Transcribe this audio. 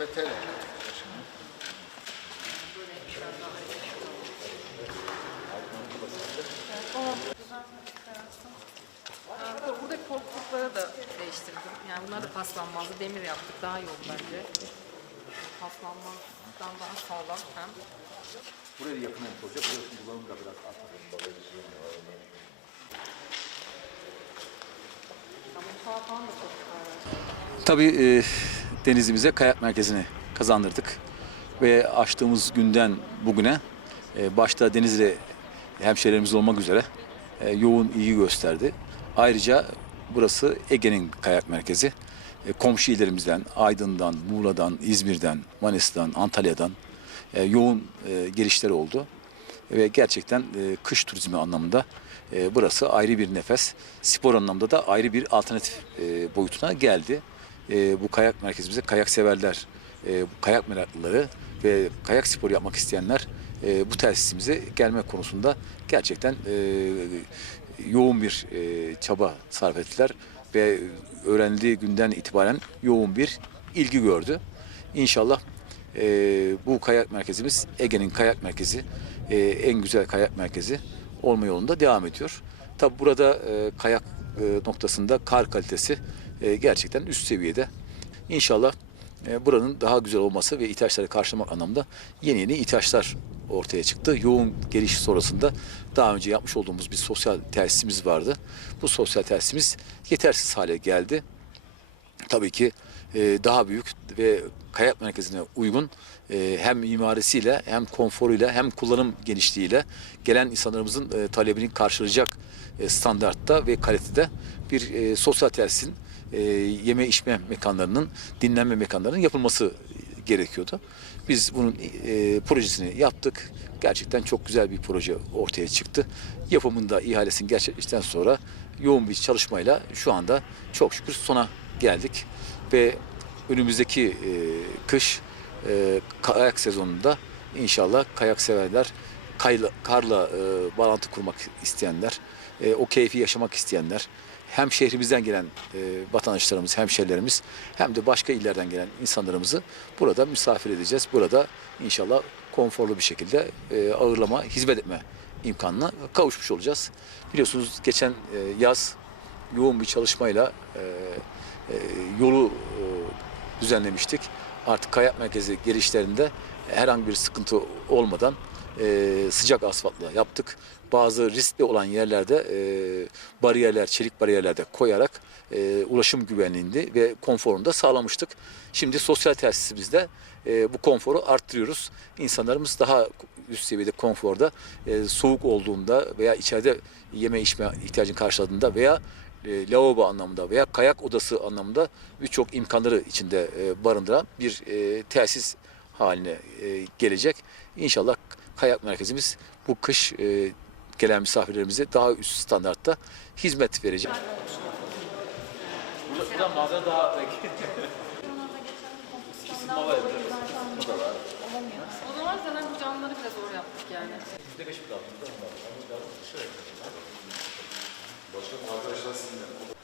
Aa, Buradaki korkulukları da değiştirdim. Yani bunları da paslanmazdı. Demir yaptık. Daha iyi oldu bence. Paslanmazdan daha sağlam hem. Buraya da yakın olacak. Burası kullanım da biraz artar. Tabii e, denizimize kayak merkezini kazandırdık. Ve açtığımız günden bugüne e, başta Denizli hemşehrilerimiz olmak üzere e, yoğun ilgi gösterdi. Ayrıca burası Ege'nin kayak merkezi. E, komşu illerimizden, Aydın'dan, Muğla'dan, İzmir'den, Manisa'dan, Antalya'dan e, yoğun e, oldu. Ve gerçekten kış turizmi anlamında burası ayrı bir nefes. Spor anlamda da ayrı bir alternatif boyutuna geldi. E, bu kayak merkezimize kayak severler, e, kayak meraklıları ve kayak sporu yapmak isteyenler e, bu tesisimize gelme konusunda gerçekten e, yoğun bir e, çaba sarf ettiler ve öğrendiği günden itibaren yoğun bir ilgi gördü. İnşallah e, bu kayak merkezimiz Ege'nin kayak merkezi, e, en güzel kayak merkezi olma yolunda devam ediyor. Tabi burada e, kayak e, noktasında kar kalitesi e, gerçekten üst seviyede. İnşallah e, buranın daha güzel olması ve ihtiyaçları karşılamak anlamda yeni yeni ihtiyaçlar ortaya çıktı. Yoğun geliş sonrasında daha önce yapmış olduğumuz bir sosyal tesisimiz vardı. Bu sosyal tesisimiz yetersiz hale geldi tabii ki e, daha büyük ve kayak merkezine uygun hem mimarisiyle hem konforuyla hem kullanım genişliğiyle gelen insanlarımızın e, talebini karşılayacak e, standartta ve kalitede bir sosyal tesisin e, yeme içme mekanlarının dinlenme mekanlarının yapılması gerekiyordu. Biz bunun e, projesini yaptık. Gerçekten çok güzel bir proje ortaya çıktı. Yapımında ihalesini gerçekleştikten sonra yoğun bir çalışmayla şu anda çok şükür sona geldik ve önümüzdeki e, kış e, kayak sezonunda inşallah kayak severler, kayla, karla e, bağlantı kurmak isteyenler, e, o keyfi yaşamak isteyenler, hem şehrimizden gelen e, vatandaşlarımız, hemşerilerimiz hem de başka illerden gelen insanlarımızı burada misafir edeceğiz. Burada inşallah konforlu bir şekilde e, ağırlama, hizmet etme imkanına kavuşmuş olacağız. Biliyorsunuz geçen e, yaz yoğun bir çalışmayla e, e, yolu e, düzenlemiştik. Artık kayak merkezi gelişlerinde herhangi bir sıkıntı olmadan e, sıcak asfaltla yaptık. Bazı riskli olan yerlerde e, bariyerler, çelik bariyerler de koyarak e, ulaşım güvenliğini ve konforunu da sağlamıştık. Şimdi sosyal tesisimizde e, bu konforu arttırıyoruz. İnsanlarımız daha üst seviyede konforda e, soğuk olduğunda veya içeride yeme içme ihtiyacını karşıladığında veya e, lavabo anlamında veya kayak odası anlamında birçok imkanları içinde e, barındıran bir e, tesis haline e, gelecek. İnşallah hayat merkezimiz bu kış e, gelen misafirlerimize daha üst standartta hizmet verecek. Arkadaşlar sizinle.